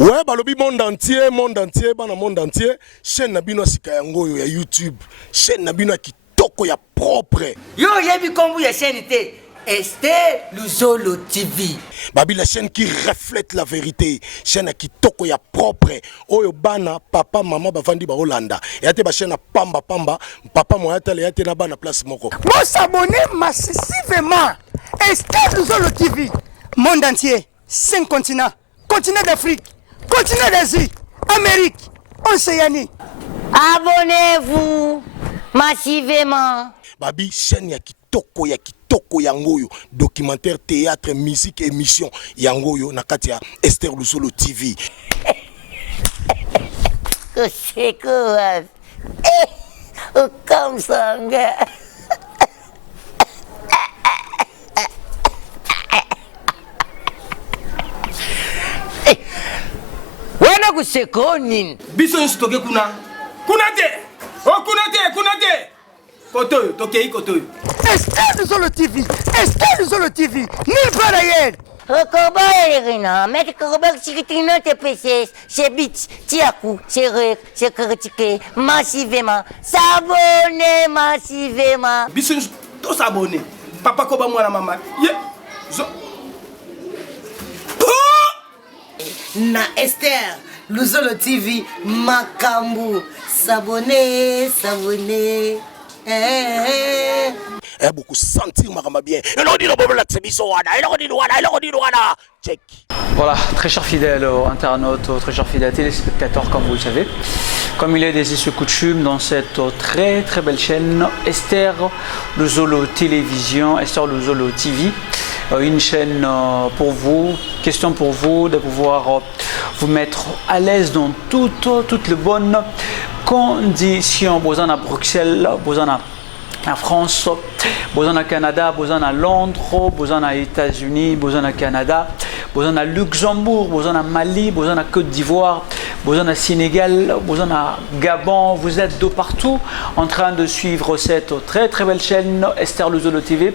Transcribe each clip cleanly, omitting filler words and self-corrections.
Ouais, balobi monde entier, bana monde entier. Chaîne Nabino Sikayango ya YouTube. Chaîne Nabino Kitoko ya propre. Yo, yebi kombu ya chaîne te. Esther Luzolo TV. Babi la chaîne qui reflète la vérité. Chaîne Kitoko ya propre. Oyo bana papa mama bavandi ba Hollanda. Yate ba chaîne pamba papa moyata le yate na bana place moko. Pour s'abonner massivement. Esther Luzolo TV. Monde entier, 5 continents. Continent d'Afrique, continent d'Asie, Amérique, Océanie. Abonnez-vous massivement. Babi chaîne ya Kitoko yangoyo. Documentaire, théâtre, musique, émission. Yangoyo nakati ya Esther Luzolo TV. C'est quoi? Comme ça, gars. Wana kusekoni. Biso nstoke kuna. Kunate. Oh kunate. Kotoyo, tokei kotoyo. Esther Luzolo TV. Esther Luzolo TV. Nulle part ailleurs. Rekoba Erina, mettre Koba Chikitrino TPC, c'est bit, Tiakou, c'est rec, c'est critiqué massivement. S'abonner massivement. Biso tous s'abonner. Papa Koba moi la maman. Na Esther Luzolo TV Makambu. S'abonner. Beaucoup sentir ma bien. Check. Voilà, très chers fidèles internautes, très chers fidèles téléspectateurs, comme vous le savez, comme il est des us coutume dans cette très belle chaîne Esther Luzolo Télévision, Esther Luzolo TV, une chaîne pour vous, question pour vous de pouvoir vous mettre à l'aise dans toutes les bonnes conditions. Vous en à Bruxelles, vous en à France, vous en à Canada, vous en à Londres, vous en à États-Unis, vous en à Canada, vous en à Luxembourg, vous en à Mali, vous en à Côte d'Ivoire, vous en à Sénégal, vous en à Gabon. Vous êtes de partout en train de suivre cette très belle chaîne Esther Luzolo TV.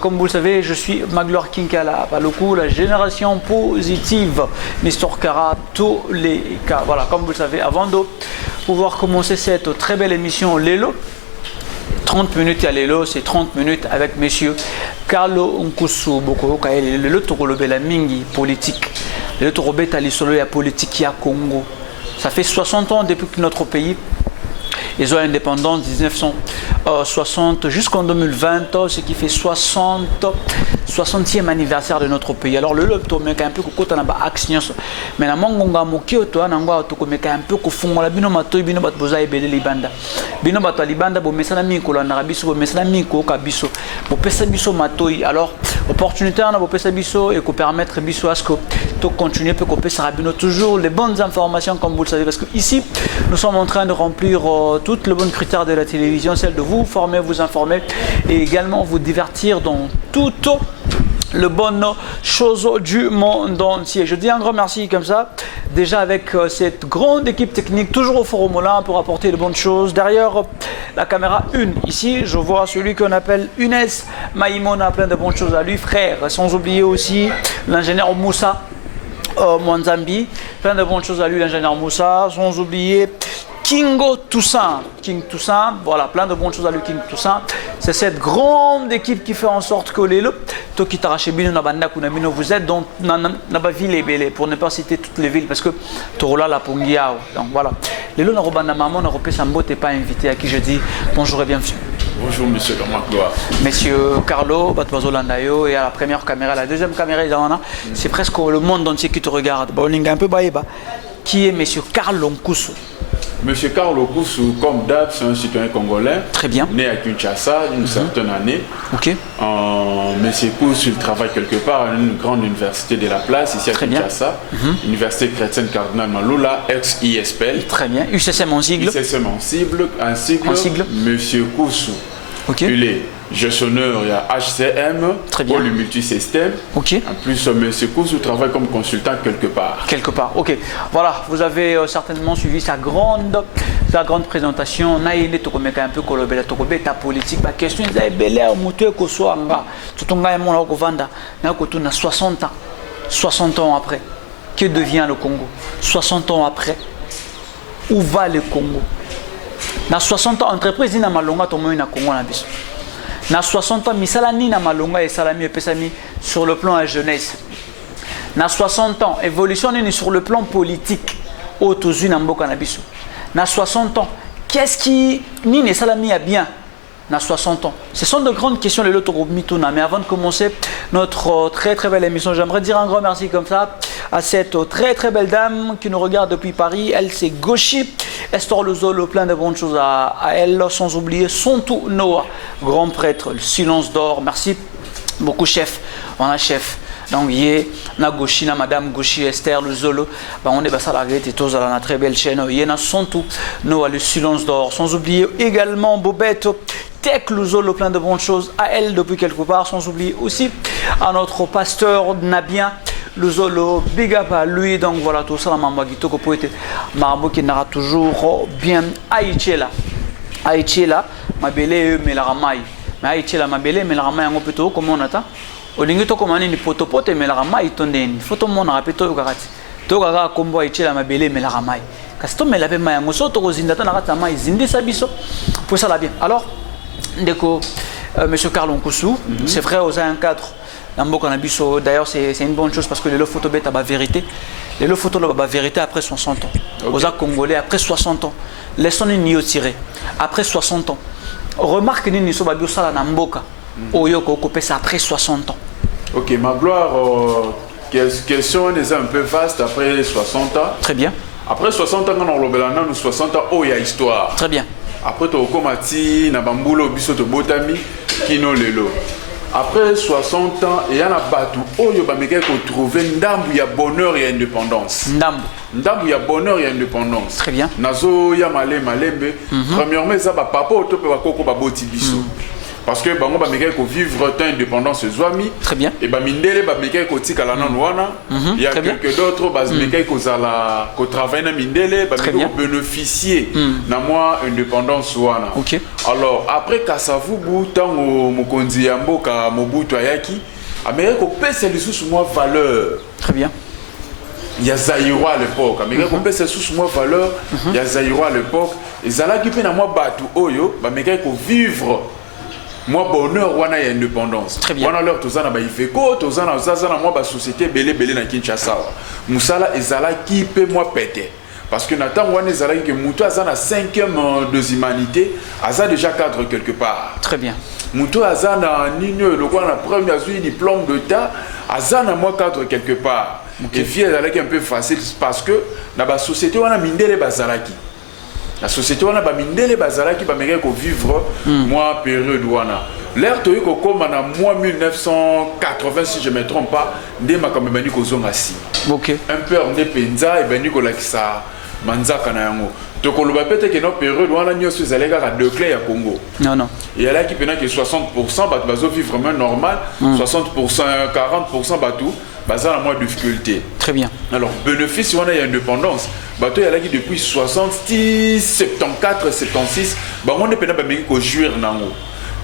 Comme vous le savez, je suis Magloire Kinkala, par le coup la génération positive, Mister Kara, tous les cas. Voilà, comme vous le savez, avant de pouvoir commencer cette très belle émission Lelo, 30 minutes à Lelo, c'est 30 minutes avec monsieur Carlo Nkusu Boko le Torolobe la Mingi politique. Le Torolobe Talisolo ya politique ya Congo. Ça fait 60 ans depuis que notre pays ils ont l'indépendance 1960 jusqu'en 2020, ce qui fait 60e anniversaire de notre pays. Alors le loto mais un peu ko tana ba action mais na mongonga mokio to anangwa to ko me un peu ko fungola bino matoy bino bat boza ebele libanda bino bat libanda bo mesana mikolo na biso bo mesana miko ka biso bo pesa biso matoy. Alors opportunité na bo pesa biso et ko permettre biso à ce que to continuer peut ko pesa bino toujours les bonnes informations comme vous le savez, parce que ici nous sommes en train de remplir toutes les bonnes critères de la télévision, celle de vous former, vous informer et également vous divertir dans toutes les bonnes choses du monde entier. Je dis un grand merci comme ça, déjà avec cette grande équipe technique, toujours au Forum Olin pour apporter de bonnes choses. Derrière la caméra 1, ici, je vois celui qu'on appelle Younes Maïmona, plein de bonnes choses à lui, frère. Sans oublier aussi l'ingénieur Moussa Mwanzambi, plein de bonnes choses à lui, l'ingénieur Moussa. Sans oublier King Toussaint, voilà, plein de bonnes choses à lui, King Toussaint. C'est cette grande équipe qui fait en sorte que les vous êtes dans la ville et Bélé, pour ne pas citer toutes les villes, parce que Torola la Pongiao. Donc voilà. Les lots n'a maman n'a n'est pas invité, à qui je dis bonjour et bienvenue. Bonjour monsieur Magloire. Monsieur Carlo Batwazolandayo, et à la première caméra, la deuxième caméra, c'est presque le monde entier qui te regarde. Un peu baïba. Qui est monsieur Carlo Nkusu? Monsieur Carlo Nkusu, comme d'hab, c'est un citoyen congolais. Très bien. Né à Kinshasa d'une certaine année. Ok. Monsieur Nkusu, il travaille quelque part à une grande université de la place, ici à Kinshasa. Université chrétienne Cardinal Malula, ex-ISPL. Très bien. UCSM en sigle. UCSM en sigle. Monsieur Nkusu. Ok. Il est gestionnaire, il y a HCM, très bien. Pour le multisystème. Ok. En plus, M. Nkusu travaille comme consultant quelque part. Quelque part, ok. Voilà, vous avez certainement suivi sa grande présentation. Naïle Tokomeka un peu kolobela Tokobeta politique. La question est belle, mutu kosoanga. Tutonga mon kovanda. Na kotuna 60 ans après. que devient le Congo? 60 ans après, où va le Congo? Dans 60 ans, entreprise na malonga tomoyi na Congo na biso. Dans 60 ans, misala ni na malonga et salami et pesami sur le plan de la jeunesse. Dans 60 ans, évolution sur le plan politique. Autozu na mboka na biso. Dans 60 ans, qu'est-ce qui ni ne salami a bien? Dans 60 ans. Ce sont de grandes questions, les lotos mituna. Mais avant de commencer notre très très belle émission, j'aimerais dire un grand merci comme ça à cette très très belle dame qui nous regarde depuis Paris. Elle, c'est Goshi Estor Luzolo, plein de bonnes choses à elle, sans oublier Sontou Noah, grand prêtre, le silence d'or. Merci beaucoup, chef. On a chef. Donc, il y a Goshi, Madame Goshi Esther Luzolo. On est à la grette et tous à la très belle chaîne. Il y a Sontou Noah, le silence d'or. Sans oublier également Bobette. Tech Luzolo, plein de bonnes choses à elle depuis quelque part, sans oublier aussi à notre pasteur Nabien Luzolo, big up à lui. Donc voilà, tout ça, la maman qui toko poète, Marbo qui n'aura toujours bien Aïchela, ma belle, mais la ramaille, mais Aïchela, ma belle, mais la ramaille, on peut tout, comment on attend? Au lieu de commander une potopote, mais la ramaille, ton il faut tout le monde répéter au garati. Togaga combo Aïchela, ma belle, mais la ramaille. Caston, mais la paix, mais un mosso, toko zindata, la ratamaille, zindé sabiso, pour ça la bien. Alors, Monsieur Carlon Koussou, c'est vrai, aux un cadre d'ailleurs c'est une bonne chose parce que les lots photo bête à la vérité. Les lots photo la vérité après 60 ans. Aux Congolais après 60 ans. Laissons-nous n'y tirer. Après 60 ans. Remarque que nous sommes à Namboka. Oyoko Kopé ça après 60 ans. Ok, ma gloire, question est un peu vaste après 60 ans. Très bien. Après 60 ans, on a 60 ans, il y a histoire. Très bien. Après, tu as commencé na bambulo biso to botami kino lelo. Après 60 ans, il y a un bateau où il y a trouver ndambu ya bonheur et indépendance. Ndambu ya bonheur et indépendance. Très bien. Nazo ya malembe. Premièrement, ça va papa au top va koko ba boti biso. Parce que bango ba meka ko vivre temps indépendance zwami. Très bien. Et ba mindele ba meka ko tika la nan wana. Il y a quelques d'autres ba meka ko zala ko travailler na mindele ba meka ko bénéficier na moi indépendance wana. OK. Alors après Kasavubu tango mokonzi ya mboka Mobutu ayaki ameka ko pesa lisusu moi valeur. Très bien. Il y a Zaïro à l'époque. Ameka ko pesa lisusu moi valeur. Il y a Zaïro à l'époque et zalaki pe na moi batu oyo ba meka ko vivre moi bonheur wana ya indépendance. Très bien. Wana leur tozana ba ifeko tozana zazana moi ba société belé na Kinshasa. Musala ezala ki pe moi pété parce que Nathan wana ezala ki muto azana 5e de humanité aza déjà cadre quelque part. Très bien. Muto azana nino le quoi na premier azui diplôme d'état azana moi cadre quelque part. Okay. Et vie ezala ki un peu facile parce que na ba société wana mindele bazalaki. La société wana ba mindele bazala qui ba meka ko vivre moi période wana. L'air toyi ko koma na moi 1980 si je me trompe pas, ndé makambe bani ko zonga si. OK. Un peu ndé penza et bani ko lakisa manzaka na yango. To ko loba pete que no période wana nyoso zalega ka de clé ya Congo. Non. Et là qui pena que 60% ba bazo vivre vraiment normal, 60% 40% batou bazala moins difficulté. Très bien. Alors bénéfice on a indépendance. Bateau il y a qui depuis 60 74 76 bah on est pena ba meki ko jouir nango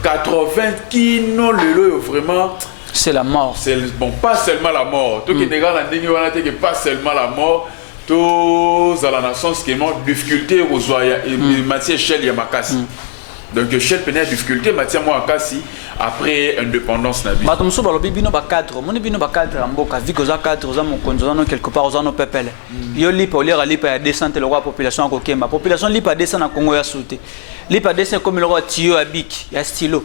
80 qui non le vraiment c'est la mort. C'est bon pas seulement la mort. Tout qui néga la ndenge wana te que pas seulement la mort. Tous à la nation qui est difficulté aux zoya et matière échelle ya makasi. Donc échelle pena difficulté matière moi akasi après indépendance na bi. Batomso balobi bino ba cadre, mon bino ba cadre mboka viko za cadre za mon konzano quelque part za no pepele. Yo lipa olera lipa ya descente le roi population ko kemba. Population lipa descente na Congo ya sauté. Lipa descente comme le roi Tio Abik, ya stylo.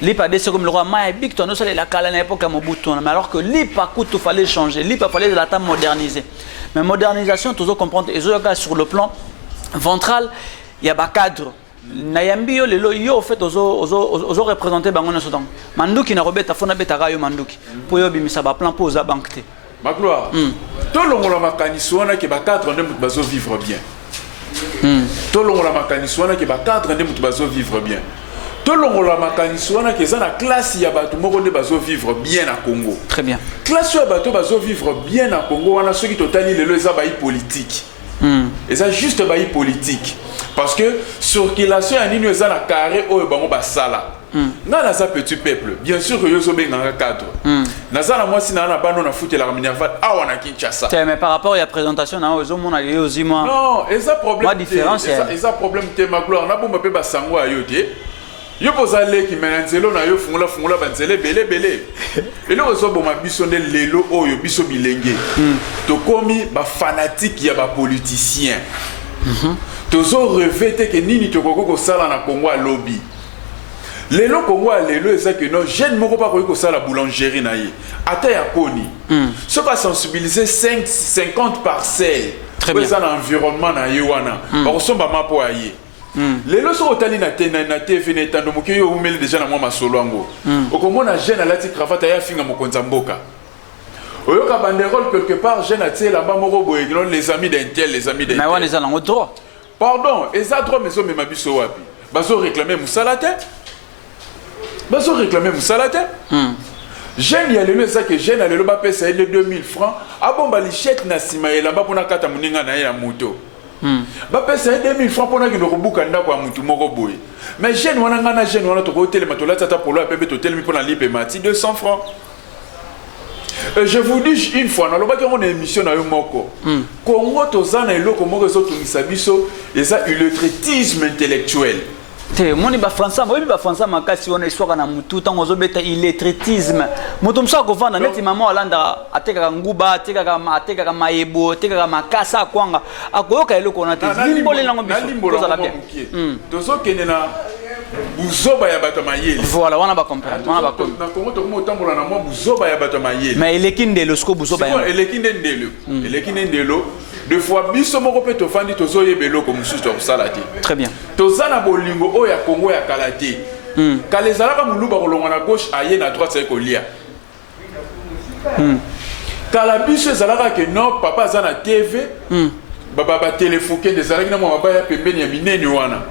Lipa descente comme le roi Maya Abik, ton ça la kala na époque à Mobutu, mais alors que lipa coûte fallait changer, lipa fallait de la table moderniser. Mais modernisation toujours comprendre et sur le plan ventral, il y a ba cadre. Nayambi yo lelo yo fait ozo représenter bango na Soudan. Manduki na robeta fona beta yo manduki. Po yo bimisa ba plan po za bankte. Ma gloire. To longola makaniso wana ke ba cadre ndé mutu bazo vivre bien. To longola makaniso wana ke ba cadre ndé mutu bazo vivre bien. To longola makaniso wana ke za na classe ya batu moko ndé bazo vivre bien na Congo. Très bien. Classe ya batu bazo vivre bien na Congo wana ceux qui totali lelo eza ba politique. Et ça juste ba politique. Parce que circulation ya nini eza na carré oyo bango basala nga naza petit peuple bien sûr que yozo benganga cadre naza na mwasi na bano na foot la Minerval awa na Kinshasa mais par rapport à la présentation na ozo mona yo zima non eza problème ma différence eza problème te ma gloire na bomba pe basango ayo te yo poza leki menanzelo na yo fungula banzele belé elo ozo boma biso ne lelo oyo biso bilenge to komi ba fanatique ya ba politicien tozo revete que nini tokoko ko sala na Congo a lobby lelo Congo a lelo eza que non jeune moko pa ko sala boulangerie na ye ata ya koni ce ka sensibiliser 50 parcelles très bien ça na environnement na ye wana ba ko somba mapo aye lelo so otali na TV na tando moki yo umeli déjà na mwa masolo ango okomona jeune alati cravate ya finga mokonza mboka oyoka banderole quelque part jeune atie là-bas moko boye les amis d'intel mais wana eza nango droit pardon eza droit maison mema biso wapi bazo réclamer musala te jeune ya lelo eza que jeune alelo bapesa ye 2000 francs abomba lichette na sima ye là-bas mpona kata moninga na ye ya moto bapesa ye 2000 francs mpona kende kobuka ndako ya mutu moko boye mais jeune wana nga na jeune wana tokotelema tolati ata polo ya pembe totelemi mpona lipe mati 200 francs. Je vous dis une fois, dans une émission na yo moko, Congo tozana eloko moko ezotungisa biso eza illettrisme intellectuel. Te moni ba français, moi ba français makasi wana histoire na mutu tango zobeta illettrisme. Moto msa ko vanda neti mama alanda ateka nguba, ateka mayebo, ateka makasa kwanga. Akoyoka eloko na te. Limbole nango biso. Tozala bien. Tozo kende na buzoba ya bato mayele. Voilà, wana ba comprendre. Wana ba comprendre. Na Congo to mo tambola na mo buzoba ya bato mayele. Mais elekinde lo sko buzoba ya. Elekinde ndelo. Deux fois biso moko pe to fandi tozo yebelo ko mususu to sala te. Très bien. Tozana bolingo o ya Congo ya kalate. Kalezala ka muluba kolonga na gauche aye na droite c'est kolia. Kala biso ezalaka ke non papa zana TV. Baba téléfoqué des alaki na mo mabaya pembeni ya minene wana.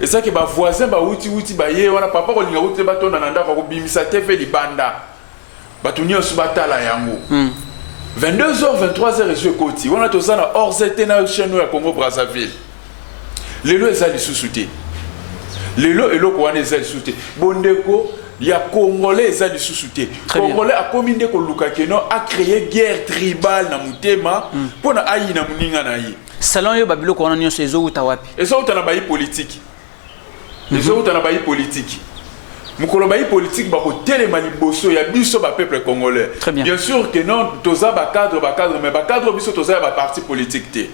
Eza ke ba voisin ba wuti ba ye wana papa kolinga wuti ba tonda na ndako ko bimisa TV libanda. Batunyo subatala yango. 22h 23h je koti wana tozana hors zete na chaîne ya Congo Brazzaville. Lelo ezali susute. Lelo eloko wana ezali susute. Bondeko ya Congolais ezali susute. Congolais a komi ndeko luka keno a créé guerre tribale na mutema pona ayi na muninga na yi. Salon yo babilo ko wana nyonso ezo uta wapi? Ezo uta na bayi politique. Ezo uta na bayi politique. Mukolo bayi politique ba ko telema liboso ya biso ba peuple congolais. Bien sûr que non toza ba cadre mais ba cadre biso toza ba parti politique te.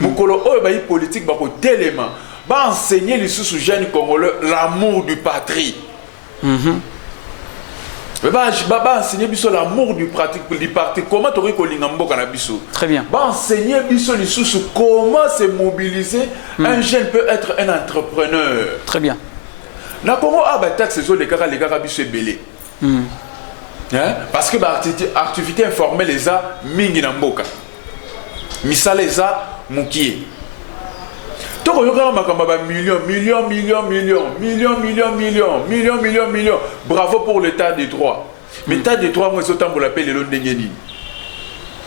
Mukolo oyo bayi politique ba ko telema ba enseigner les sous jeunes congolais l'amour du patrie. Ba enseigner biso l'amour du parti comment tori ko linga mboka na biso. Très bien. Ba enseigner biso les sous comment se mobiliser. Un jeune peut être un entrepreneur. Très bien. Na Congo a ba taxe zo les gars biso belé. Parce que ba activité informelle les a mingi na mboka. Misala les a mukie. Toko yoka makamba ba millions. Bravo pour l'état des droits. Mais l'état des droits moi zo tambo l'appelle le ndengeni.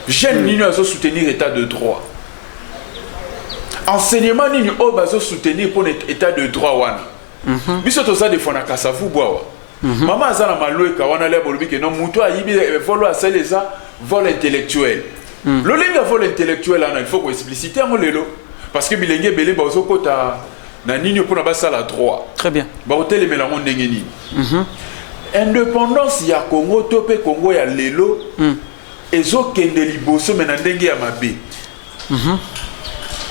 Jeune nini azo soutenir l'état de droit. Enseignement nini o bazo soutenir pour l'état de droit wana. Biso toza de fona kasavu bwa. Maman azana maloeka wana le bolobi ke non muto ayibi volo aseleza vol intellectuel. Le linga vol intellectuel il faut qu'on expliciter en lelo parce que bilenge belé bazo kota na nini pour na basala droit. Très bien. Ba hotel melango ndenge nini. Indépendance ya Congo topé Congo ya lelo ezo kende liboso mena ndenge ya mabe.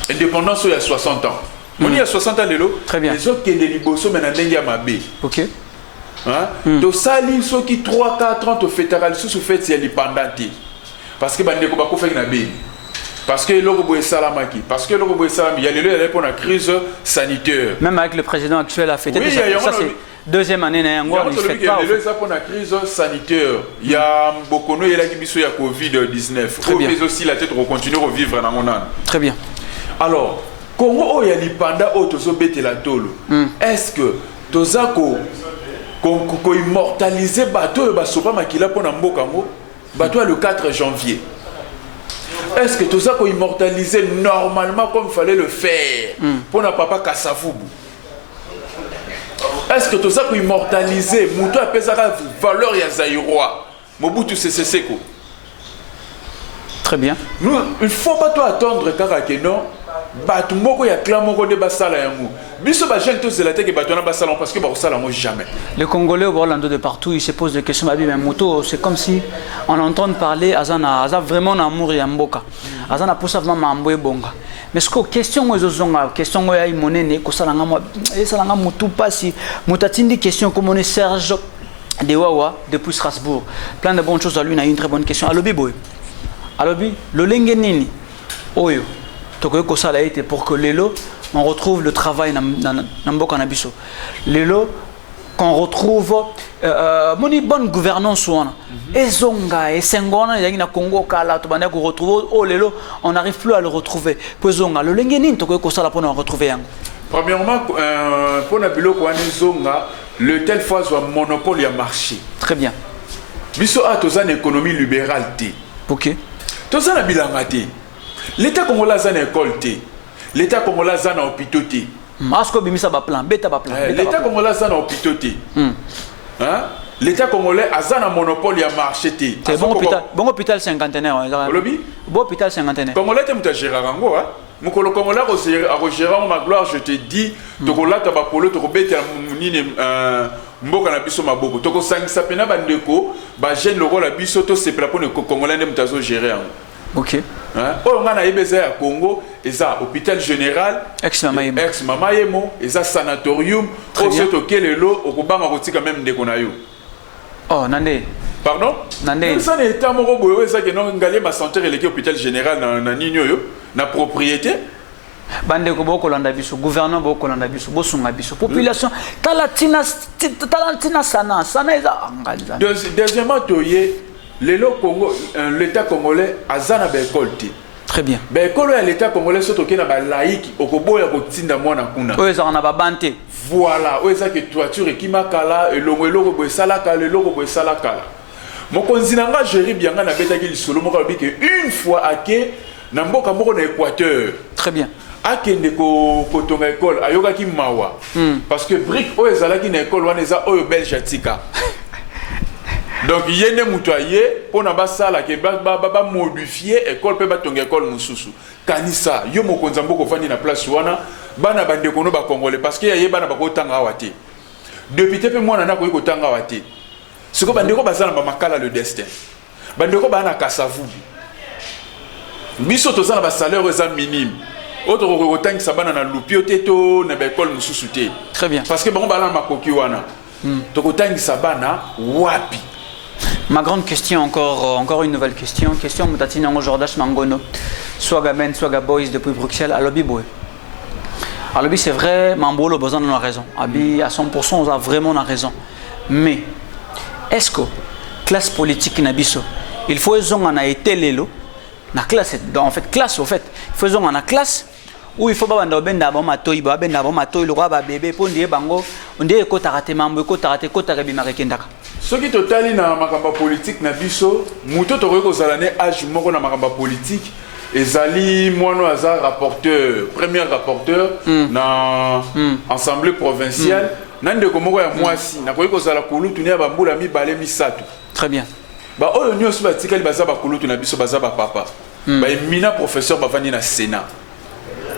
Indépendance il y a 60 ans. On y a 60 ans lelo. Très bien. Les autres qui sont liboso mais ndenge ya mabe. OK. Hein? To sali ceux qui 3-4 ans to fédéral sous fait c'est indépendante. Parce que bandeko bako fait na be. Parce que loko boye salamaki. Parce que loko boye salami, il y a lelo répond à crise sanitaire. Même avec le président actuel a fêté ça c'est deuxième année na yango il fait pas. Il y a ça pour la crise sanitaire. Il y a Bokono il y a qui biso ya Covid-19. Très bien. Mais aussi la tête continuer à vivre dans mon âme. Très bien. Alors Congo oya lipanda o tozo betela tolo. Est-ce que toza ko immortaliser bateau ba sopa makila pona mboka ngo bateau le 4 janvier. Est-ce que toza ko immortaliser normalement comme il fallait le faire pona papa Kasavubu. est-ce que tout ça peut immortaliser Moutou a pesé la valeur ya Zaïrois Mobutu Sese Seko. Très bien. Nous, il ne faut pas tout attendre que non. Batu moko ya clan moko de basala yango. Biso ba jeune tous de la tête que batu na basala parce que ba basala mo jamais. Les Congolais au Orlando de partout, ils se posent des questions. Mais moto, c'est comme si on entend parler Azana vraiment amour et mboka. Azana pour ça vraiment amboé bonga. Mais ce que question aux zonga, question ya imonene ko salanga mo et salanga motu pasi. Mutatindi question comme on est Serge de Wawa depuis Strasbourg. Plein de bonnes choses à lui, il a une très bonne question. Alobi boy. Alobi, le lengenini. Oyo. Pour que Lelo, on retrouve le travail dans Mboka Nabiso. Lelo, qu'on retrouve une bonne gouvernance. Et Zonga, et Sengona, il y a Congo, Kala, Tobana, qu'on retrouve. Oh Lelo, on n'arrive plus à le retrouver. Pour Zonga, le Lengenin, pour nous retrouver. Premièrement, pour Nabilo, Zonga, le tel fois soit monopole à marché. Très bien. Biso a tous une économie libérale. Ok. Tous un bilangaté. L'État congolais a une école, l'État congolais a un hôpital. L'État congolais a un hôpital. L'État congolais a un monopole à marché. C'est bon hôpital cinquantenaire. Bon hôpital cinquantenaire. Congolais, tu as géré Rango. Mokolo congolais a géré ma gloire, je te dis, tu as tabapolo, tu as bêté mboka na biso maboko. Tu as sangisa pena bandeko, ba jeune le rôle à biso, to c'est pour le congolais ne gérer. Ok. On a eu à Congo, et ça, hôpital général, ex-mama yemo, et ça, sanatorium, au surtout que les lots, au Kuba Maroti quand même des Konayo. Oh, Nandé. Pardon? Nandé. Ça n'est pas mon robot, ça que non, Galé m'a santé et hôpital général dans Nino, na propriété. Bande Kobo Kolanda Biso, gouvernement Bo Kolanda Biso, Bosunga Biso, population, Talatina Sana, Sana est à Angalza. Deuxièmement, l'État congolais a zana bécole. Très bien. Bécole l'État congolais surtout qui n'a pas laïque au kobo ya kotinda mwana kuna. Oui, ça on a pas banté. Voilà, oui ça que toiture qui makala et logo boy salaka le logo boy salaka. Mon konzinanga géri bien na beta ki solo mo ka que une fois aké na mboka moko na Équateur. Très bien. Akende ko tonga école ayoka ki mawa. Parce que brique o ezala ki na école wana eza oyo belge atika. Donc il y a des moutoyers pour na basala ke ba modifier école pe ba tonga école mususu. Kanisa yo mokonza mboko fandi na place wana bana bande kono ba congolais parce que yé bana ba ko tanga wate. Député pe mwana na ko ko tanga wate. Siko bande ko basala ba makala le destin. Bande ko bana kasavu. Biso to za na ba salaire eza minime. Autre ko tanga sabana na lupio teto na ba école mususu te. Très bien. Parce que bon bala makoki wana. To ko tanga sabana wapi. Ma grande question, encore une nouvelle question. Question Moutatine Jordash Mangono. Swaga Men, Swaga Boys depuis Bruxelles, à Lobby Boy. À Lobby, c'est vrai, Mambolo Bozan a raison. Abi, à 100%, on a vraiment raison. Mais, est-ce que classe politique Nabiso, il faut qu'ils aient été l'élo, la classe, en fait, classe, au fait, il faut qu'ils aient classe, où il faut pas benda bon matoi, benda bon matoi, le roi bébé, pour dire bango, on dit que tu as raté mambo, que tu as raté, que tu as raté marekendaka. Ce qui totali na makamba politique na biso muto to ko zalane âge moko na makamba politique ezali mono azar rapporteur premier rapporteur na assemblée provinciale nande ko moko ya mwasi na ko zala kulutu ne ba mbula mi balé misato. Très bien. Ba oyo nyoso ba tikali baza ba kulutu na biso baza ba papa ba emina professeur bavandi na Sénat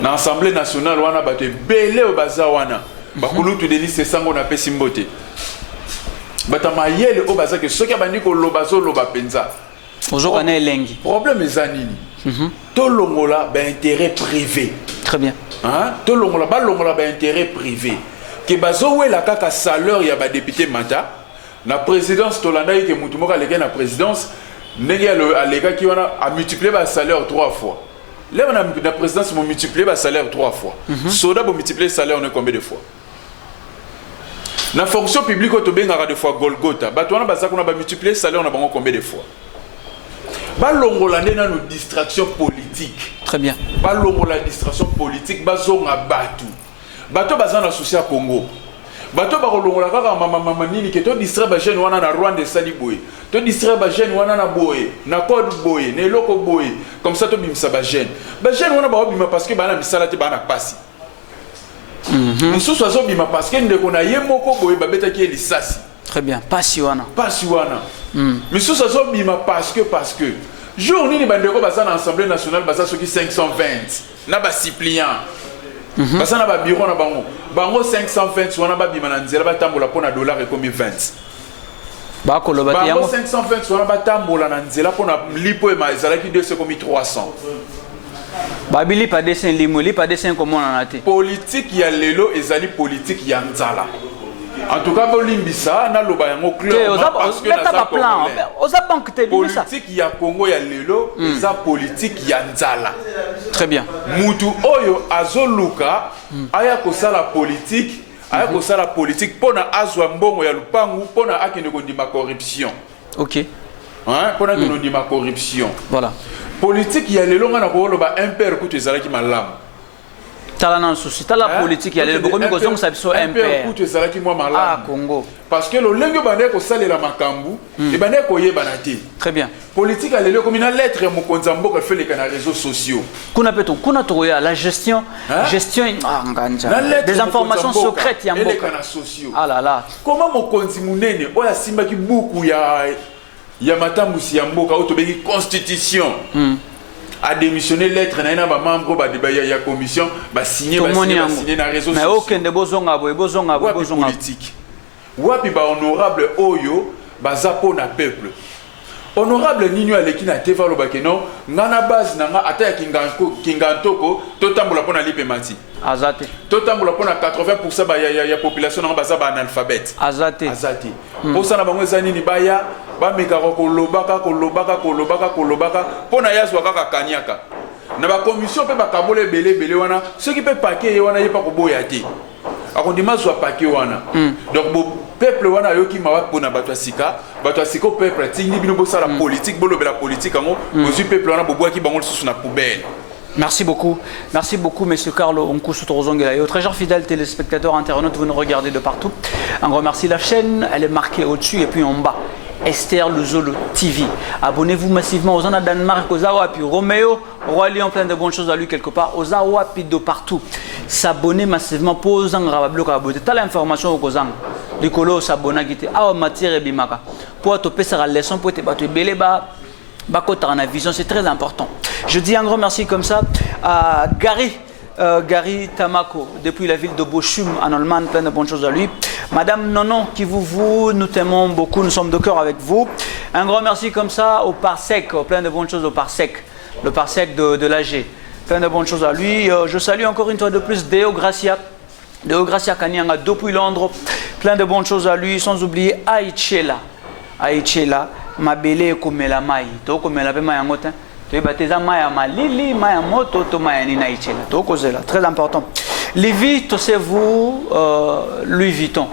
na assemblée nationale wana ba te belé o baza wana ba kulutu de liste sango na pesi mbote. Batama yele o baza que ce qui a bandi ko lobazo loba penza. Aujourd'hui on est lengi. Problème est anini. To longola ba intérêt privé. Très bien. Hein? To longola ba intérêt privé. Que bazo we la kaka salaire ya ba député mata na présidence Tolanda que mutu moka leka na présidence ndenge a leka ki wana a multiplier ba salaire 3 fois. Là on a na présidence mo multiplier ba salaire 3 fois. Soda bo multiplier salaire on est combien de fois? La fonction publique au Tobé n'a de fois Golgotha. Batouana Bazakuna va multiplier le salaire, on a bango combien de fois? Balongolande dans nos distractions politiques. Très bien. Balongola distraction politique, bazonga batu. Bato bazan associé à Congo. Bato balongola kaka mama nini que to distrait ba jeune wana na Rwanda sali boy. To distrait ba jeune wana na boy, na code boy, na loko boy. Comme ça to bimsa ba jeune. Ba jeune wana ba bima parce que ba na misala te ba na pasi. mosusu azobima parce que ndeko na ye moko boye babetaki ye lisasi. Très bien. Pasi wana. Pasi wana. Mosusu azobima parce que jour nini bandeko baza na Assemblée nationale baza soki 520 na ba suppliant. Baza na ba bureau na bango. Bango 520 wana babima na nzela batambola pona dollar ekomi 20. Bango 520 wana batambola na nzela pona lipo ema ezalaki 2 ekomi 300. Babili pa dessin limo, li pa dessin comment on a été. Politique ya lelo ezali politique ya nzala. En tout cas, bolimbisa na loba yango clairement parce que na plan. Oza banque te bimisa. Politique ya Congo ya lelo eza politique ya nzala. Très bien. Mutu oyo azoluka aya kosala politique, aya kosala politique pona azwa mbongo ya lupangu pona akende kondima corruption. OK. Hein, pona kende kondima corruption. Voilà. Politique ya lelo ngana ko loba impère kutu ezalaki malamu. Tala nan souci, tala politique ya lelo bokomi kozong sa biso impère. Kutu ezalaki mwa malamu. Ah Congo. Parce que lo lengo bande ko salela makambu e bande ko yebana te. Très bien. Politique ya lelo comme une lettre ya mokonza mboka fait les réseaux sociaux. Kuna peto, kuna toya la gestion nganja. Des informations secrètes ya mboka. Ah là là. Comment mokonzi munene oya simbaki buku ya matambusi ya mboka otobengi constitution. A démissionné lettre na ba membre ba débat ya commission ba signer na réseaux sociaux. Mais aucun de bozonga politique. Wapi ba honorable oyo baza pona peuple. Honorable Nino aleki na teva lo bakeno ngana base nanga ata ya kingantoko to tambola pona lipe mati. Azate. To tambola pona 80% ya population na baza ba analphabète. Azate. Pour ça na bango ezani ni baya ba meka ko lobaka pona yazwa kaka kanyaka. Na ba commission pe ba kabole belé wana ceux qui peut paquer wana yepa ko boya te. Akondima zwa paquet wana. Donc bo peuple wana yoki mawa pona bato asika peuple tingi bino bosa la politique bolo la politique ngo ozu peuple wana boboa ki bango sous na poubelle. Merci beaucoup, Monsieur Carlo Onkusu Torozongelayo. Très chers fidèles téléspectateurs, internautes, vous nous regardez de partout. Un grand merci. La chaîne, elle est marquée au-dessus et puis en bas. Esther Luzolo TV. Abonnez-vous massivement aux Anna Danemark, aux Awapi, Roméo, Roi Lion, plein de bonnes choses à lui quelque part, aux Awapi de partout. S'abonner massivement pour aux Angrabablo Kabote. T'as l'information au Kozang. Nicolo s'abonne à quitter. Ah, matière et bimaka. Pour te passer à la leçon, pour te battre beleba. Bakota en vision, c'est très important. Je dis un grand merci comme ça à Gary Tamako, depuis la ville de Bochum en Allemagne, plein de bonnes choses à lui. Madame Nonon, qui vous, nous t'aimons beaucoup, nous sommes de cœur avec vous. Un grand merci comme ça au Parsec, plein de bonnes choses au Parsec, le Parsec de l'AG. Plein de bonnes choses à lui. Je salue encore une fois de plus Deo Gracia Kanyanga depuis Londres. Plein de bonnes choses à lui, sans oublier Aichela. Mabele komela mai to komela pe mai ngota to bateza mai malili mai moto to mai ni naichela to kozela très important. Lévi to c'est vous Louis Vuitton.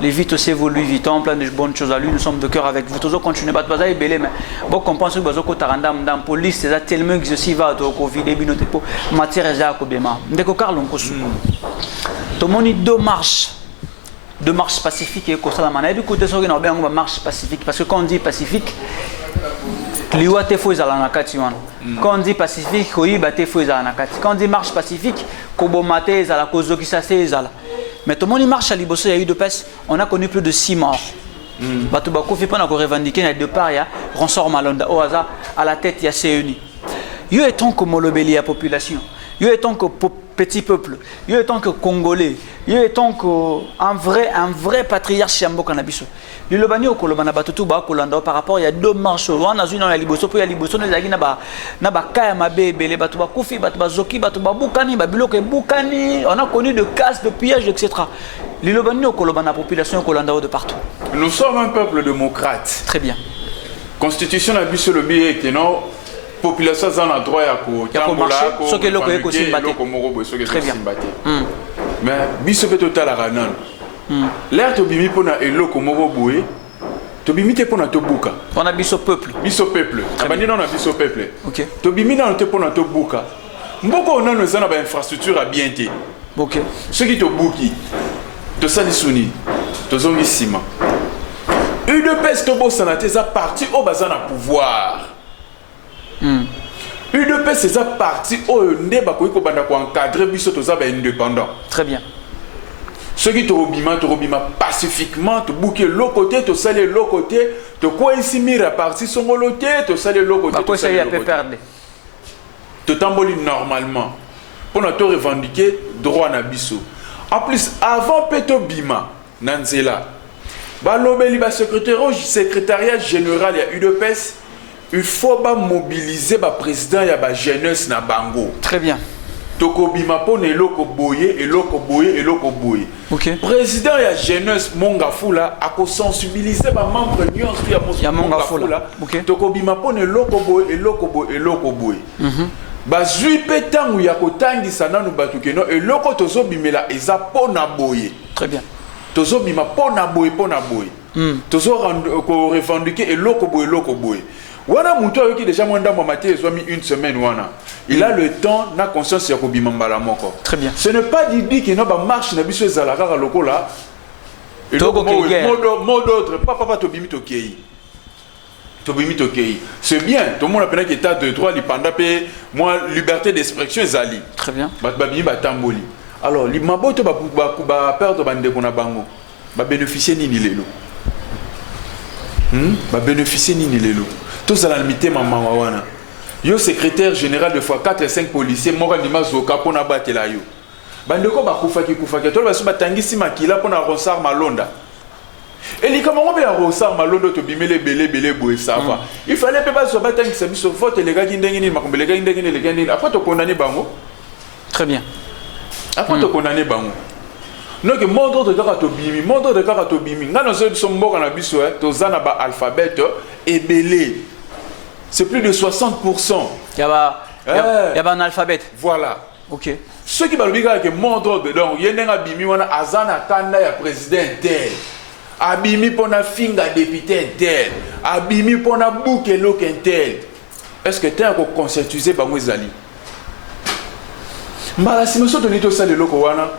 Lévi to c'est vous Louis Vuitton, plein de bonnes choses à lui, nous sommes de cœur avec vous. Toujours continuer pas de belé mais bon comprendre que bazoko taranda dans police c'est tellement que je suis va to covid et binote po matière za ko bema ndeko Carlo Nkosu to moni de marche pacifique et comme ça la manière du côté sur une marche pacifique parce que quand on dit pacifique liwa te faut za nakati wana quand on dit pacifique koyi ba te faut za nakati quand on dit marche pacifique kobomate za la cause qui ça c'est za mais tout le monde marche à Liboso il y a eu de peste on a connu plus de 6 morts bato ba kofi pendant qu'on revendiquer na de part ya Ronsor Malonda au hasard à la tête il y a CENI yo étant comme molobeli à population yo étant que petit peuple, yo étant que congolais, yo étant que un vrai patriarche Chambo Kanabiso. Le Lobani au Kolobana Batutu ba Kolanda par rapport il y a deux marches on a une dans la Liboso puis la Liboso na zaki na ba kaya mabe bele batu ba kufi batu ba zoki batu ba bukani ba biloko bukani on a connu de casse de pillage etc. Le Lobani au Kolobana population Kolanda de partout. Nous sommes un peuple démocrate. Très bien. Constitution na biso le biais que non population en a droit à tambola ko soki loko eko simbate très bien mais biso pe total ranan l'air to bimi pona eloko moko boye to bimi te pona to buka on a biso peuple abandi na biso peuple OK to bimi na te pona to buka mboko on a nos ba infrastructure à bien te OK ceux qui to buki to sali suni to zongi sima UDPS to bo sanate za parti au bazana pouvoir UDPS c'est ça parti où on est encadrer biso to za ba indépendant. Très bien. Ceux qui te robiment pacifiquement, te bouquer l'autre côté, te saler l'autre côté, te quoi ici mire à partir son côté, te saler l'autre côté. Quoi ça y a peut perdre? Te tamboli normalement. Pour ne te revendiquer droit na biso. En plus, avant Peto Bima, Nanzela, balobeli ba secrétariat général ya UDPS, il faut mobiliser le président et la jeunesse na bango. Très bien. Toko Bima pone eloko boye, eloko boye, eloko boye. Ok. Président et la jeunesse Mongafula a sensibiliser ba membre nyonso ya Mongafula. Ok. Toko Bima pone eloko boye, eloko boye, eloko boye. Bazui petangu ya kotangisa nanu batukeno eloko tozo bimela eza pona boye. Très bien. Tozo bima pona boye pona boye. Tozo revendiquer eloko boye, eloko boye. Wana muto yoki déjà mwanda mwa maté ezwami une semaine wana. Il a le temps na conscience ya kobima mbala moko. Très bien. Ce n'est pas dit que no ba marche na biso ezalaka ka lokola. Toko mot d'ordre papa to bimi to kei. C'est bien, tout le monde a pensé que l'état de droit, moi, liberté d'expression, ezali. Très bien. Alors, les maboto va perdre bande kona bango. Va bénéficier ni lelo. Va bénéficier ni lelo. Tous à la limite maman wana. Yo secrétaire général de fois 4 et 5 policiers moko ndima zoka pona batela yo. Bande ko ba kufaki to ba suba tangisi makila pona Ronsard Malonda. Et les camarades bien Ronsard Malonda to bimele belé boé ça va. Il fallait pas se battre avec ça sur vote les gars qui ndengini makombele gars ndengini les gars après to condamner bango. Très bien. Après to condamner bango. Donc mon ordre de katobimi, mon ordre de katobimi. Ngana zo sombo kana biso to zana ba alphabet et belé. C'est plus de 60%. Il y a un alphabet. Voilà. Ok. Ceux qui veulent dire que mon ordre donc yenga bimi wana azana kanda ya président tel. Abimi pona finga député tel. Abimi pona bouke loken tel. Est-ce que tu as concertisé bango ezali? Mbala simeso to nito sale loko wana.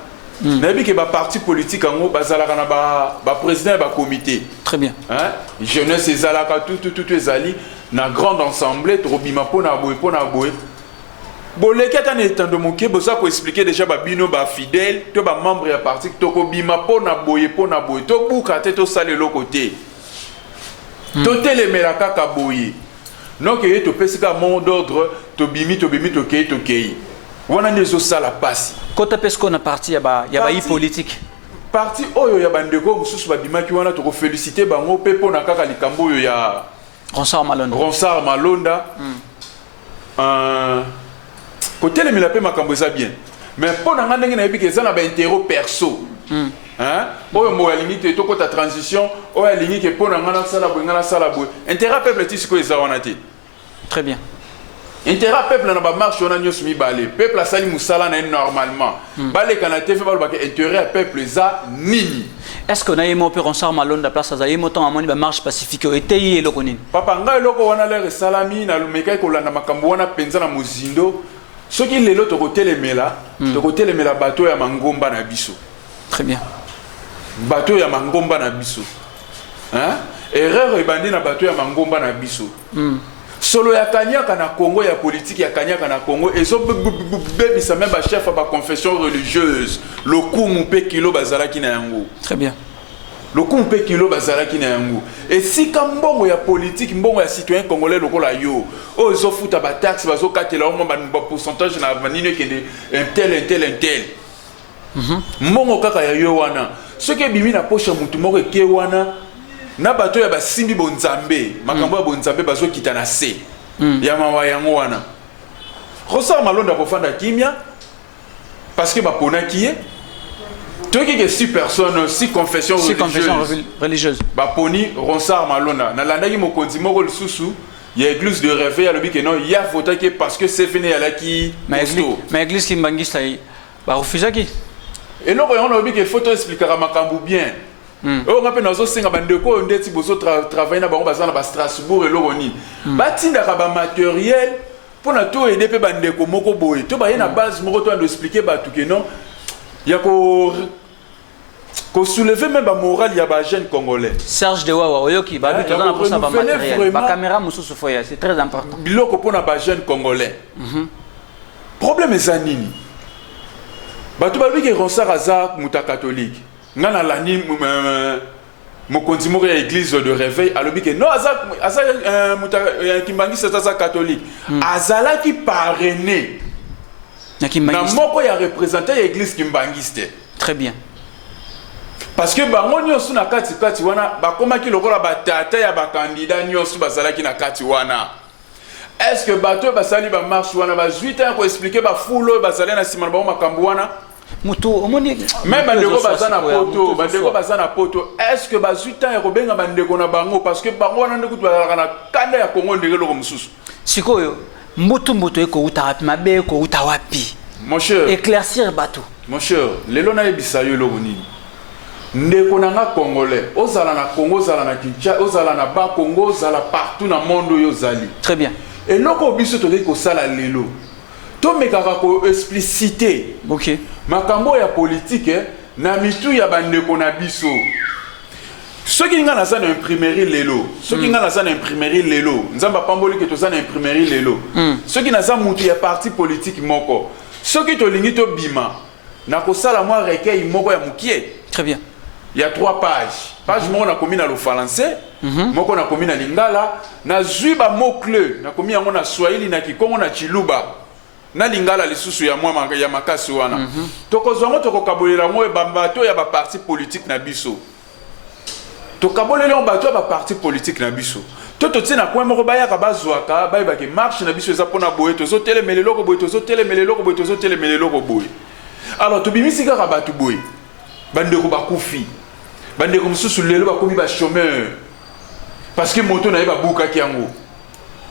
Nabi ke ba parti politique ango bazalaka na ba président ba comité. Très bien. Hein? Jeunesse ezalaka tout ezali na grande assemblée to bima pona boy. Boleketa na etando moke boza ko expliquer déjà ba bino ba fidèle to ba membre ya parti to ko bima pona boy to buka te to sale lokote. To telemela kaka boy. Donc ye to pesika mot d'ordre to bimi to kei. Wana nezo sala pasi. Kota pesko na parti ya ba politique. Parti oyo ya bandeko mususu ba bima ki wana to ko féliciter bango pepo na kaka likambo oyo ya Ronsard Malonda. Côté les milapé makambo ça bien. Mais pour na ngandenge na yebiki ça na ba intérêt perso. Hein? Oyo mo ya limite to ko ta transition, oyo ya limite pour na ngana sala boy. Intérêt peuple tisiko eza wana te. Très bien. Intérêt peuple na ba marche on a nyos mi balé. Peuple a sali musala na normalement. Balé kana te fait ba intérêt peuple za nini. Est-ce qu'on a eu mon père Ronsard Malonda place à Zayé moto amoni ba marche pacifique et le konini. Papa ngai loko wana le salami na lumeka ko landa makambo wana penza na mozindo. Ce qui est l'autre côté les mela, de côté les mela bateau ya mangomba na biso. Très bien. Bateau ya mangomba na biso. Hein? Erreur e bandi na bateau ya mangomba na biso. Solo ya kanyaka na Congo ya politique ya kanyaka na Congo et so bebisa même ba chef ba confession religieuse. Le coup pe kilo bazalaki na yango. Très bien. Le coup pe kilo bazalaki na yango. Et si kambongo ya politique mbongo ya citoyen congolais lokola yo, o zo futa ba taxe bazo katela o ba pourcentage na manine kende un tel. Mbongo kaka ya yo wana. Ce qui bimi na poche mutu moko ke wana na bato ya ba simbi bonzambe, makambo ya bonzambe bazo kita na se. Ya mawa yango wana. Ronsard Malonda ko fanda kimia parce que ba pona kié. Toi qui es 6 personnes, 6 confessions religieuses. Baponi, Ronsard Malonda. Na landaki mokonzi moko lisusu, il y a église de réveil à l'objet que non, il y a voté que parce que c'est fini à la qui. Mais église qui mbangis là, bah refusé qui. Et non, on a obligé que photo expliquera makambu bien. On rappelle nos autres bandeko on dit bozo travailler na bango bazana ba Strasbourg et l'oroni. Batinda ka ba matériel pour na to aider pe bandeko moko boy. To ba na base moko to expliquer ba tout que non. Il y a qu'on soulever même la morale, il y a des jeunes congolais. Serge de Wawa, Oyoki, Babi, tu as un matériel. La caméra, Moussou Foya, c'est très important. Biloko pour les jeunes congolais. Problème est Zanini. Batu Babi qui Ronsard Azar, Mouta catholique. ngana lani mokonzi moko ya église de réveil alobi que non aza kimbangiste aza catholique azala ki parrainé na moko ya représentant ya église kimbangiste. Très bien. Parce que bango nyonso na kati wana bakomaki lokola batata ya bakandidat nyonso bazalaki na kati wana. Est-ce que bato basali ba marche wana ba 8 ans ko expliquer ba fulo bazali na sima na ba makambo wana? Même bandeko bazana poto, est-ce que ba 8 ans ko benga bandeko na bango parce que bango wana ndeko bazalaka na kanda ya Kongo ndenge loko mususu. Sikoyo mbutu eko uta wapi mabe eko uta wapi? Mon cher, éclaircir bato. Mon cher, lelo na yebisa yo loko nini? Ndeko nanga congolais, ozala na Congo, ozala na Kinshasa, ozala na ba Congo, ozala partout na monde yo zali. Très bien. Et loko biso to ko sala lelo. To mekaka ko expliciter. OK. Makambo ya politique na mitu ya bandeko na biso. Ceux qui nga na za na imprimerie lelo, ceux qui nga na za na imprimerie lelo, nzamba pamboli ke to za na imprimerie lelo. Ceux qui na za mutu ya parti politique moko. Ceux qui to lingi to bima na ko sala moi recueil moko ya mukie. Très bien. Il y a 3 pages. Page moko na komi na lo français, moko na komi na lingala, na zuiba mot clé, na komi yango na swahili na kikongo na chiluba. Na lingala lisusu ya mwa ya makasi wana. Tokozwango tokokabolela mo bambato ya ba parti politique na biso. Tokabolela bato ya ba parti politique na biso. Toto tina kwa moko bayaka bazwaka, bayeba ke marche na biso eza pona boye tozo telemelelo ko boye tozo telemelelo ko boye tozo telemelelo ko boye. Alors tobimisi kaka bato boye. Bandeko bakufi. Bandeko mususu lelo bakomi ba chômeur. Parce que moto na yeba buka kiango.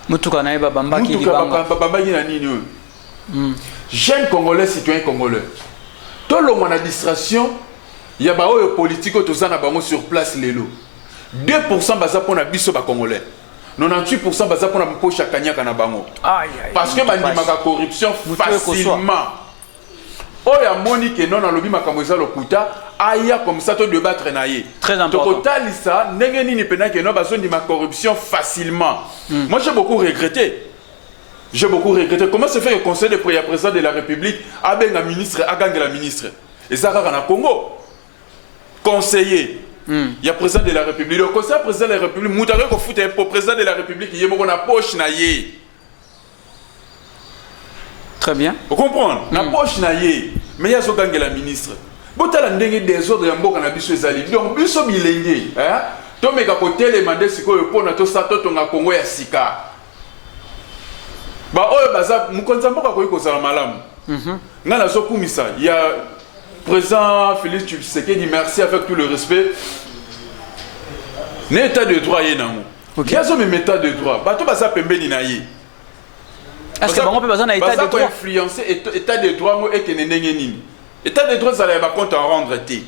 Mutuka na yeba bambaki libanga. Mutuka bambaki na nini yo? Jeune congolais, citoyen congolais. Tout le monde a distraction. Il y a des politiques qui sont sur place. 2% baza pour na biso ba congolais. 98% baza pour na poche kanyaka na bango. Parce que bandimaka corruption facilement. Oya moni ke non alobi makambo za lokuta aya comme ça to débattre na ye. Très important. Totalisa ndenge nini pena ke non bazo ndima corruption facilement. Moi j'ai beaucoup regretté. J'ai beaucoup regretté. Comment se fait que le conseil de président de la République a bien un ministre, a gagné la ministre? Et ça, c'est au Congo. Conseiller. Il y a président de la République. Le conseil président de la République, Moutare ko foute pour président de la République, il y a mon poche na ye. Très bien. Vous comprenez? Na poche na ye. Mais il y a ce gagné la ministre. Botala ndenge des ordres ya mboka na biso ezali. Donc biso bilenge, hein? To meka ko télémander sikoyo pona to sa to tonga Congo ya sika. Ba oyo baza mukonza mboka ko ikozala malamu. Ngana zo kumisa il y a président Félix Tshisekedi, merci avec tout le respect. N'état de droit yé nango. Il y a zo même état de droit. Bato baza pembeni na ye. Est-ce que bango pe baza na état de droit influencer état de droit ngo ekene ndenge nini? État de droit ça va compte à rendre té.